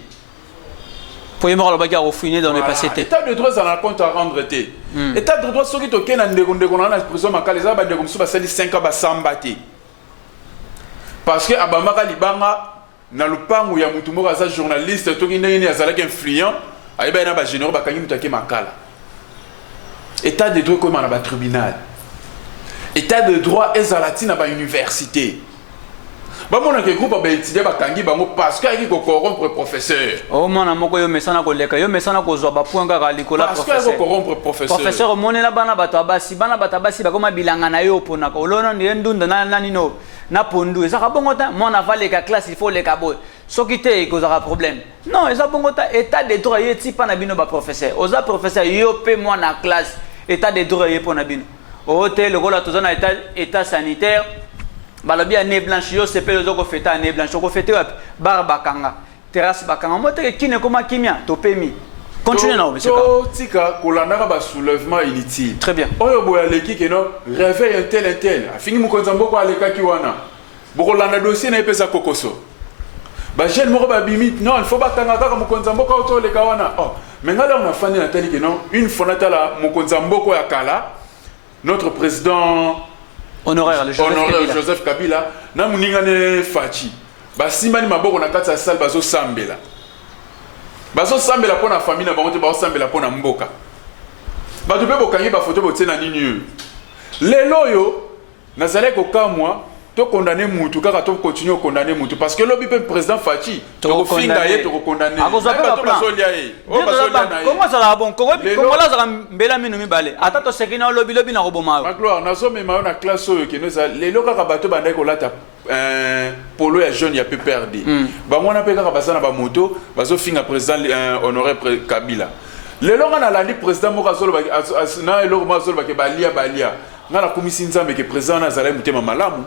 Pour mort la bagarre au fouiner dans le passé. État de droit ça na compte à rendre té. État de droit soki to kena ndeko na prison makala ba ndeko musu ba sali 5 ans ba sambati. Parce que abamaka libanga na lupangu ya mutu moko aza journaliste to ndenge ni azalaki influent ayeba na ba généraux bakangi mutake makala. État de droit comme na ba tribunal. État de droit ezalati na ba université. Bamona ke groupe ba étudier bakangi bango parce que ayiki ko corrompre professeur. Oh mona moko yo mesana ko leka yo mesana ko zwa ba point kaka likola professeur. Parce que ko corrompre professeur. Professeur monela bana bato abasi bakoma bilanga na yo pona ko lono ndi ndunda na nani no na pondu eza ka bongota mona vale ka classe il faut le kabo soki te ko za problème. Non eza bongota état de droit yeti pa na bino ba professeur. Oza professeur yo pe moi na classe état de droit yepo na bino. Hôtel le gola tozana état sanitaire. Balobi année blanche yo sepé le zoko fêter année blanche ko fêter bar bakanga terrasse bakanga mote kine koma kimia to pemi continuez non monsieur to tika kolanda ba soulèvement inutile. Très bien. Oyo boya leki ke no réveil un tel afini mukonza mboko aleka ki wana boko landa dossier na epesa kokoso ba jeune moko ba bimit non il faut bakanga kaka mukonza mboko auto leka wana oh mais ngala on a fani na tali ke non une fois la mukonza mboko ya kala notre président honoraire le Joseph Kabila na muningane fachi basimani maboko na kati ya salle bazo sambela pona famille na bango te bazo sambela pona mboka bato pe bokangi ba photo botie na nini lelo yo nazale ko kamwa to condamner mutu kaka to continuer condamner mutu parce que lobby président Fachi to finga ye to condamner comment ça va bon comment là ça mbela minu mibale ata to sekina lobby na roboma Magloire nazo mema na classe oyo ke noza lelo kaka bato bandai ko lata polo ya jeune ya peu perdu bango na pe kaka basana ba moto bazo finga président honoré Kabila lelo ngana landi président moko azolo na elo ma azolo ke balia ngana komisi nzambe ke président na zala mutema malamu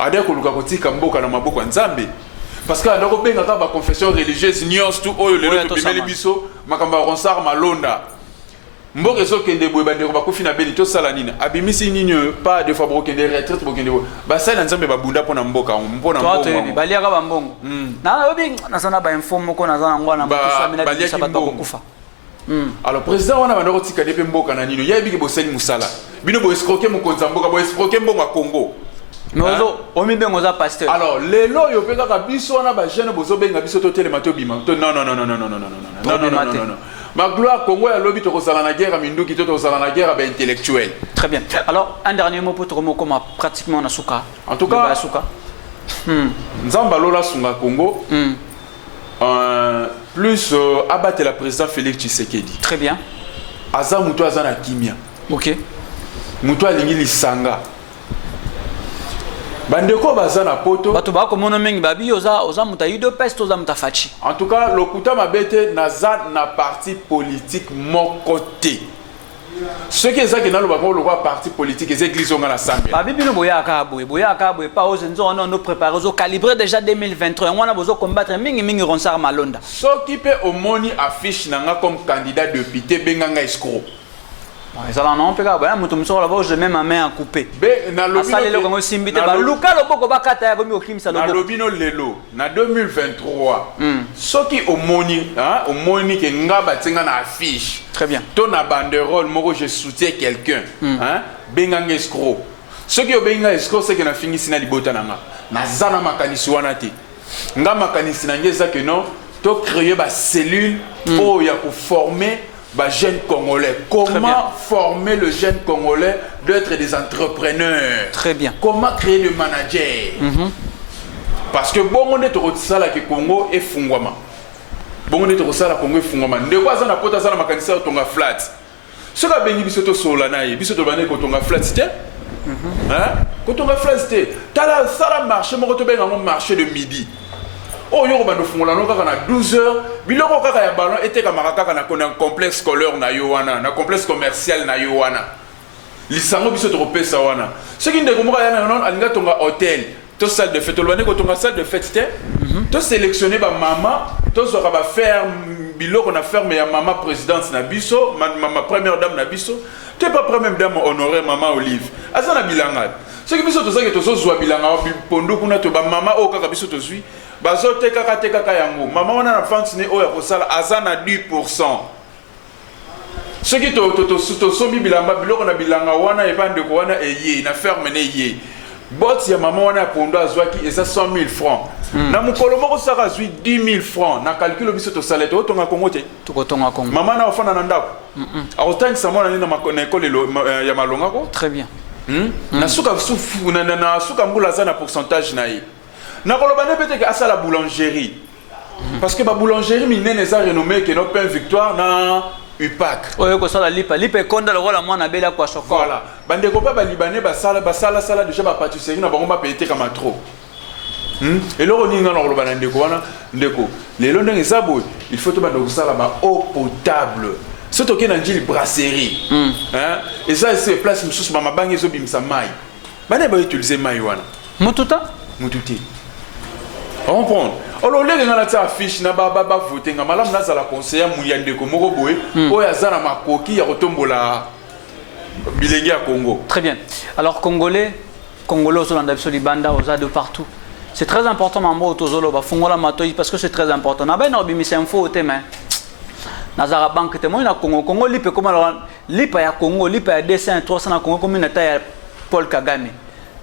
ade ko luka kotika mboka na maboko nzambe parce que adako benga ka ba confession religieuse nyos tout oyo lelo to bimeli biso makamba ronsar malonda mboka zo kende boye bandeko ba kofina beli to sala nina abimisi ninyo pas de fois brokende retraite bokende ba sala nzambe ba bunda pona mboka mpona mbongo balia ka ba mbongo na obi na sana ba informe ko na zana ngwana mboka samina bi sabato ko kufa alors président wana bandeko tika depe mboka na nino yebi ke boseli musala bino bo escroquer mokonza mboka bo escroquer mbongo Congo. Alors, les lois, ils peuvent faire biso on a ba jeune bozo benga biso to télé mato bima. Non. Ma gloire Congo ya lobby to kozala na guerre minduki to kozala na guerre ba intellectuel. Très bien. Alors, un dernier mot pour te remonter comme pratiquement na suka. En tout cas, suka. Nzamba lola sunga Congo. Plus abattre la président Félix Tshisekedi. Très bien. Aza muto azana kimia. OK. Muto alingi lisanga. Bandeko bazana poto bato ba komono mingi babi oza mutaido peste oza mutafachi. En tout cas lokuta mabete naza na parti politique mon côté. Ce qui est ça que dans le parti politique les églises ont la santé. Babi bino boya akaboy pas aux enzo on nous préparer au calibré déjà 2023 on a besoin combattre mingi ronsar malonda. Ce qui peut au moni affiche nanga comme candidat député benganga escroc. Ça là non pega ba mutu mso là je mets ma main à couper na lobby ça le kongo simbite ba luka loboko ba kata ya komi okimisa loboko na lobby no lelo na 2023 soki omoni ke ngaba tsenga na affiche très bien to na banderole moko je soutiens quelqu'un benganga escroc soki obenga escroc c'est que na fingisi na libota nanga na zana makanisi wana te nga makanisi na ngeza que non to créer ba cellule pour ya ko former les jeunes Congolais. Comment former le jeune Congolais d'être des entrepreneurs? Très bien. Comment créer des managers? Parce que bon, on est au Tsala que Congo est fungwama. Bon, on est au Tsala Congo est fungwama. Ne quoi ça n'a pas ça na makanisa tonga flat. Ce que bengi bisoto solana ye bisoto bane ko tonga flat c'était? Ko tonga flat c'était. Tala sala marché mo to benga mon marché de midi. Oh yo bando fungola no kaka na 12h biloko kaka ya ballon était kamaka kaka na complexe scolaire na yowana na complexe commercial na yowana lisango biso to pesa wana ce qui ndeko moka yana non alinga tonga hôtel to salle de fête to lwane ko tonga salle de fête te to sélectionner ba mama to zo ka ba faire biloko na ferme ya mama présidente na biso mama première dame na biso te pas première dame honorée maman Olive azana bilanga ce qui biso to zaki to zo zwa bilanga pondo kuna to ba mama o kaka biso to zui bazo teka yango mama wana na France ne oya kosala azana 10%. Ce qui to sobi bilamba biloko na bilanga wana epande ko wana eye na ferme ne ye. Bot ya mama wana pondo azwaki eza 100 000 francs. Na mukolo moko saka zui 10 000 francs na calcul biso to salete o tonga Congo te. To tonga Congo. Mama na ofana na ndako. Aotang samona ni na école ya malonga ko. Très bien. Na suka mbula za na pourcentage na ye. Na kolobane peut-être à la boulangerie parce que la boulangerie minene est renommée que nos pain victoire na UPAC. Oyo ko sala lipa konda le rôle moi na bela kwa chocolat. Voilà. Bande ko pa ba libanais ba sala déjà ba pâtisserie na bango ba payer comme trop. Et là on ninga na kolobana ndeko wana ndeko. Les londres ezabo il faut to ba ko sala ba eau potable. Surtout que na njili brasserie. Et ça c'est place msusu mama bangi zo bimsa mai. Bane ba utiliser mai wana. Mututa? Mututi. On prend. Alors les gens là affiche na ba voter nga malam na za la conseiller muyande ko moko boye o ya zana makoki ya kotombola bilenge ya Congo. Très bien. Alors Congolais aux Hollandais sur Libanda aux de partout. C'est très important mambo autozolo ba fongola matoi parce que c'est très important. Na ben obi mise info au thème. Nazara banque te moi na Congo lipe comme lipa ya Congo lipa ya dessin 300 na Congo comme na ta Paul Kagame.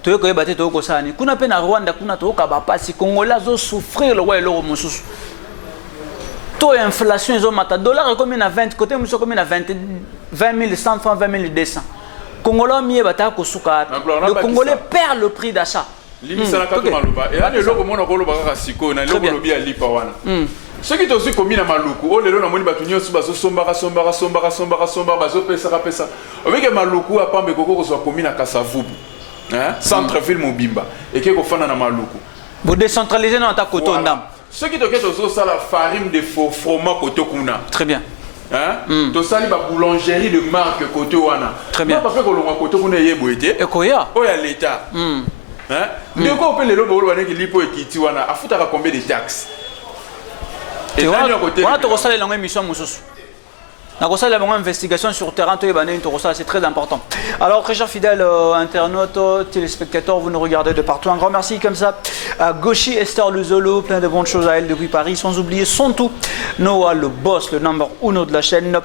Toyo ko yebate toyo ko sani kuna pe na Rwanda kuna to ka ba pasi Congolais zo souffrir le roi eloko mususu to inflation zo mata dollar comme na 20 côté muso comme na 20 000 francs 20 200 Congolais mi yebata ko suka le Congolais perd le prix d'achat limisa na kato maloba et là le loko mona ko loba ka siko na loko lobi ya lipa wana ce qui tosi komi na maluku o lelo na moni batu nyonso bazo sombaka bazo pesa obike maluku apambe koko ko so komi na Kasavubu hein centre ville Mobimba et ke ko fana na maluku vous décentralisez dans ta koto ndam ce qui toke tozo sala farine de faux fromage koto kuna très bien hein to sali ba boulangerie de marque koto wana très bien pas que longa koto kuna yebo ete ekoya o ya l'état hein ndeko opele lobo wana ki lipo ekiti wana afutaka combien de taxes et on a tout ça dans l'émission Moussousou. On a une investigation sur le terrain, c'est très important. Alors, très chers fidèles internautes, téléspectateurs, vous nous regardez de partout. Un grand merci comme ça à Gauchy, Esther Luzolo, plein de bonnes choses à elle depuis Paris, sans oublier son tout, Noah, le boss, le number 1 de la chaîne.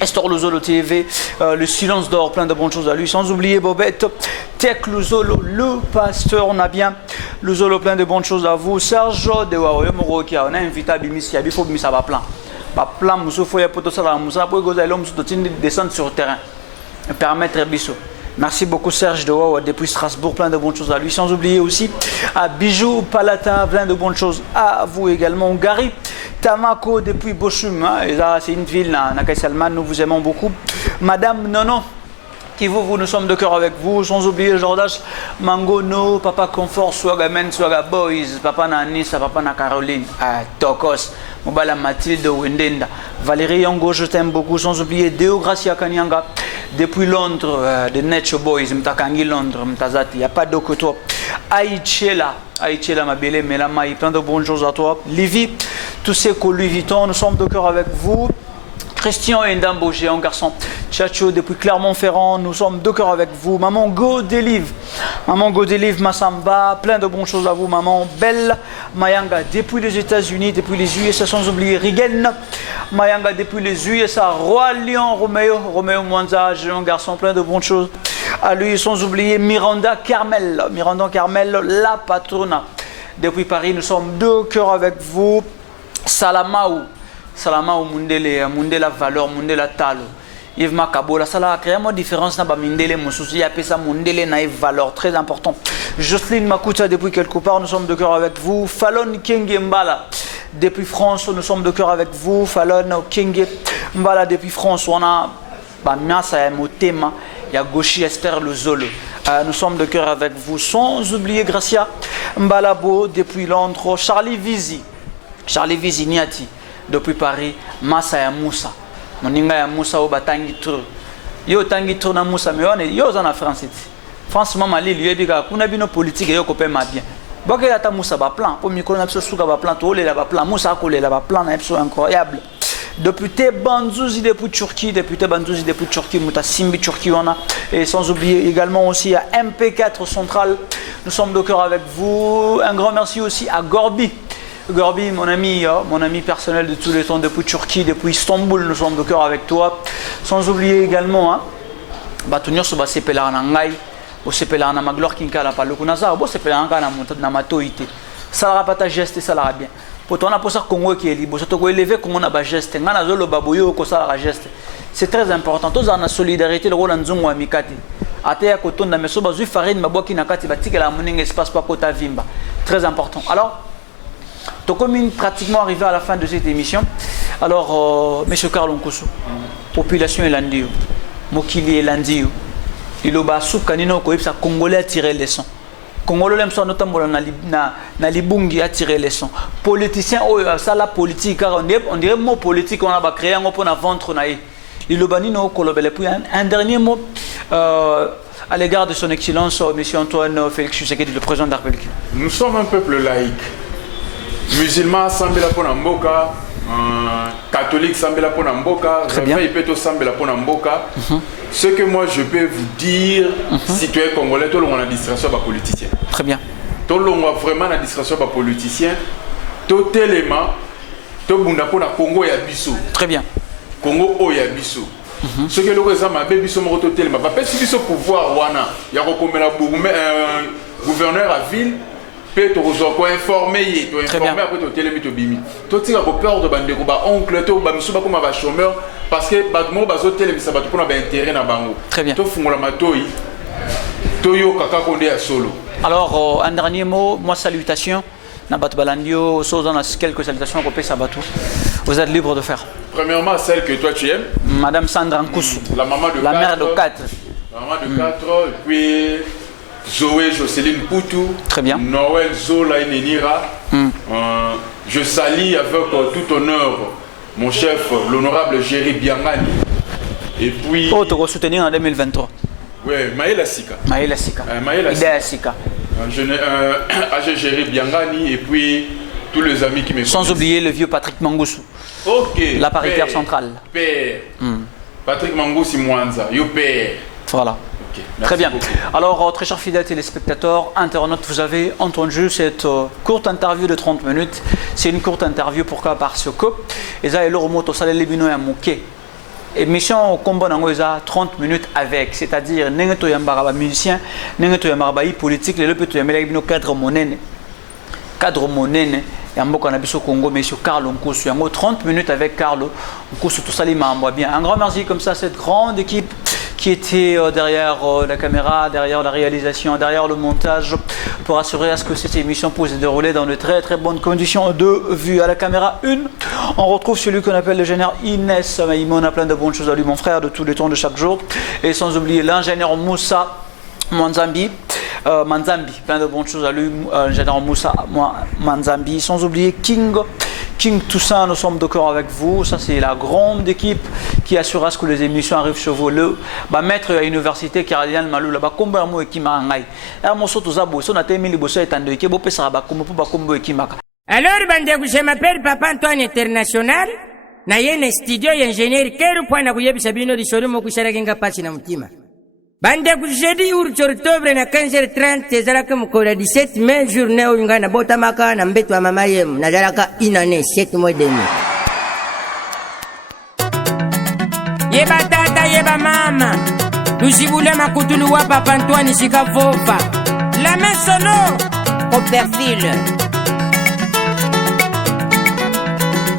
Esther Luzolo TV, le silence d'or, plein de bonnes choses à lui. Sans oublier Bobette, Tech Luzolo, le pasteur, on a bien Luzolo, plein de bonnes choses à vous. Serge de Waoyo Morokia, on a invité à Bimissi, il faut que ça va plan. Pas plan, Moussou, il faut que ça va descendre sur le terrain. Permettre Bissot. Merci beaucoup Serge de Wawa depuis Strasbourg, plein de bonnes choses à lui. Sans oublier aussi à Bijou Palata, plein de bonnes choses à vous également. Gary Tamako depuis Bochum, hein, c'est une ville, Nakai Salman, nous vous aimons beaucoup. Madame Nono, qui vous, nous sommes de cœur avec vous. Sans oublier Jordache, Mangono, Papa Confort, Swaga Men, Swaga Boys, Papa Nanissa, Papa Na Caroline, Tokos, Mobala Mathilde, Wendenda, Valérie Yango, je t'aime beaucoup. Sans oublier Deo Gracia Kanyanga, depuis Londres, de Nature Boys, Mtakangi Londres, Mtazati, il n'y a pas d'eau que toi. Aïchela, ma belle, Melamaï, plein de bonnes choses à toi. Livy, tous ces que Louis Vuitton, nous sommes de cœur avec vous. Christian et Ndambo, géant garçon. Tchatcho, depuis Clermont-Ferrand, nous sommes de cœur avec vous. Maman Go Delive, Massamba, plein de bonnes choses à vous. Maman Belle, Mayanga, depuis les États-Unis, depuis les USA, sans oublier Rigen, Mayanga, depuis les USA, Roi Lion, Roméo Mwanza, géant garçon, plein de bonnes choses à lui. Sans oublier Miranda Carmel, la patrona. Depuis Paris, nous sommes de cœur avec vous. Salama Mundela valeur, Mundela talo. Yves Makabola, ça a créé une différence dans Mundele, mon souci, il y a ça Mundele naïf valeur, très important. Jocelyne Makuta, depuis quelque part, nous sommes de cœur avec vous. Fallon Kenge Mbala, depuis France, nous sommes de cœur avec vous. Fallon Kenge Mbala, depuis France, on a Miasa Motema, il y a Gauchy Esther Luzolo. Nous sommes de cœur avec vous. Sans oublier Gracia Mbalabo, depuis Londres. Charlie Vizi Niati. Depuis Paris, Massa ya Moussa. Moninga ya Moussa au batangi tour. Yo tangi tour na Moussa mais on est yo en France. Franchement Mali lui ebika kuna bino politique yo ko pema bien. Boke ya ta Moussa ba plan, pour micro na biso suka ba plan to le la ba plan, Moussa ko le la ba plan na biso incroyable. Député Banzouzi depuis Turquie, Muta Simbi Turquie on a et sans oublier également aussi à MP4 Central. Nous sommes de cœur avec vous. Un grand merci aussi à Gorbi, mon ami personnel de tous les temps, depuis Turquie, depuis Istanbul, nous sommes de cœur avec toi. Sans oublier également, Batunio Soba Sepelana Ngai, au Sepelana Maglor Kinka la Palokunaza, au Sepelana na Matoïte. Ça n'aura pas ta geste et ça l'ira bien. Pour toi, on a pour ça Congo qui est libre, ça te élevé comme on a un geste, on a zolo baboyo ko ça la geste. C'est très important. Tous en solidarité le rôle nzungu wa mikati. Atea kotonda meso bazui farine maboki nakati batika la moninga espace pas kota vimba. Très important. Alors donc, comme on est pratiquement arrivé à la fin de cette émission, alors, M. Carlon Koussou, population Elandio, Mokili Elandio, il a Kanino Koipsa, Congolais a tiré les sons. Congolais aiment ça notamment na Libungi a tiré les sons. Politiciens, ça la politique, car on dirait mot politique, on a créé un mot pour la ventre. Il a banni puis un dernier mot à l'égard de son excellence, M. Antoine Félix Tshisekedi, le président de la République. Nous sommes un peuple laïque. Musulman sambela pona mboka, catholique sambela pona mboka, réveil peto sambela pona mboka. Ce que moi je peux vous dire, citoyen congolais, tout le monde a distraction par politicien. Très bien. Tout le monde a vraiment la distraction par politicien. Tout élément, tout le monde a pona Congo ya biso. Très bien. Congo o ya biso. Ce que le réseau m'a biso mo to élément. Pas si biso pouvoir wana, ya rekomela gouverneur à ville. Peut-être informer, après tu télé bimi. Tu tires au peur de bande ko ba oncle to ba misuba comme ba chômeur parce que ba mo ba zo télé ça ba to na ba intérêt na bango. Très bien. To fungola matoi. Toyo Kaka Konde à solo. Alors, un dernier mot, moi salutations. Nabat Balandio, Sozan, quelques salutations européennes, Sabatou. Vous êtes libre de faire. Premièrement, celle que toi tu aimes. Madame Sandra Nkoussou. La maman de 4. La mère de 4. La maman de 4. Et puis Zoé Jocelyne Poutou. Très bien. Noël Zola Nenira. Je salue avec tout honneur mon chef, l'honorable Géry Biangani. Et puis. Oh, tu vas soutenir en 2023. Oui, Maëla Sika. Maëla Sika. Maëla Sika. AG Géry Biangani et puis tous les amis qui me Sans oublier le vieux Patrick Mangoussou. Ok. La paritaire centrale. Père. Patrick Mangoussou Mwanza. Yo père. Voilà. Okay, très bien. Beaucoup. Alors, très chers fidèles téléspectateurs, internautes, vous avez entendu cette courte interview de 30 minutes. C'est une courte interview, pourquoi? Parce que Eza et Loromoto Salé Lebino et Mouké. Émission au combat nango eza 30 minutes avec, c'est-à-dire nengeto yambara musicien, nengeto yambara politique, le peto yambela Lebino cadre monene. Cadre monene. Yamboka na biso Congo, monsieur Carlo Nkoussou. Yango 30 minutes avec Carlo Nkoussou, tout ça les mambo bien. Un grand merci comme ça à cette grande équipe qui était derrière la caméra, derrière la réalisation, derrière le montage, pour assurer à ce que cette émission puisse se dérouler dans de très très bonnes conditions de vue. À la caméra 1, on retrouve celui qu'on appelle le général Inès Maïmo. On a plein de bonnes choses à lui, mon frère, de tous les temps, de chaque jour. Et sans oublier l'ingénieur Moussa Manzambi, plein de bonnes choses à lui, l'ingénieur Moussa Manzambi. Sans oublier King Toussaint, nous sommes d'accord avec vous. Ça, c'est la grande équipe qui assurera ce que les émissions arrivent chez vous. Le maître à l'université Caradian Malou, là-bas, combien de mots qui m'a engagé. Alors, bandeko, je m'appelle Papa Antoine International. Na yene studio ya ingénieur Keru point kuyebisa bino lisolo mo kusharaka nga pasi na mutima. Bandeko, jeudi octobre na 15h30 ezalaka mokolo 17 mai journée oyo nga na botamaka na mbeto ya mama yem nazalaka inane 7 mois demi. Yeba tata yeba mama lusibule makutulu wa Papa Antoine sika vofa la main solo au perfil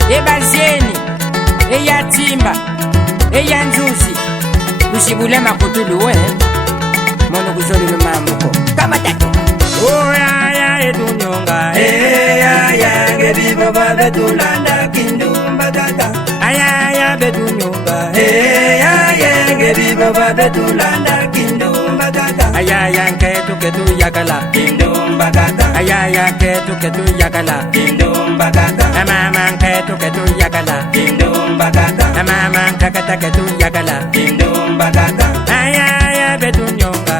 yeba zeni eya timba eya njusi lusibule makutulu we mono kuzoli le mambo kama tato oh ya edunyonga ya gebibo babe tulanda kindumba tata ya bedunyonga ya gebibo babe tulanda kindumba tata ya ketu yakala kindumba tata ya ketu yakala kindumba tata mama ketu yakala kindumba tata mama kakata ketu yakala kindumba tata ya bedunyonga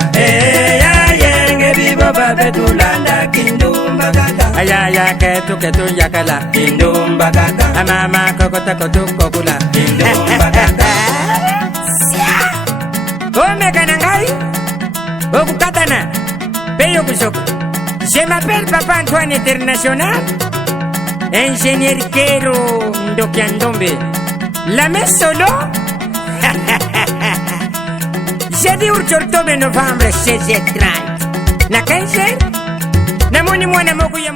ya gebibo babe tulanda kindumba tata ya ketu yakala kindumba tata mama kokota kokula kindumba tata omeka nangai okukatana peyo kusoko. Je m'appelle Papa Antoine International, ingénieur Kero Ndokiandombe. La main solo. Jeudi octobre novembre 16h30. Na 15h. Na moni mwana moku ya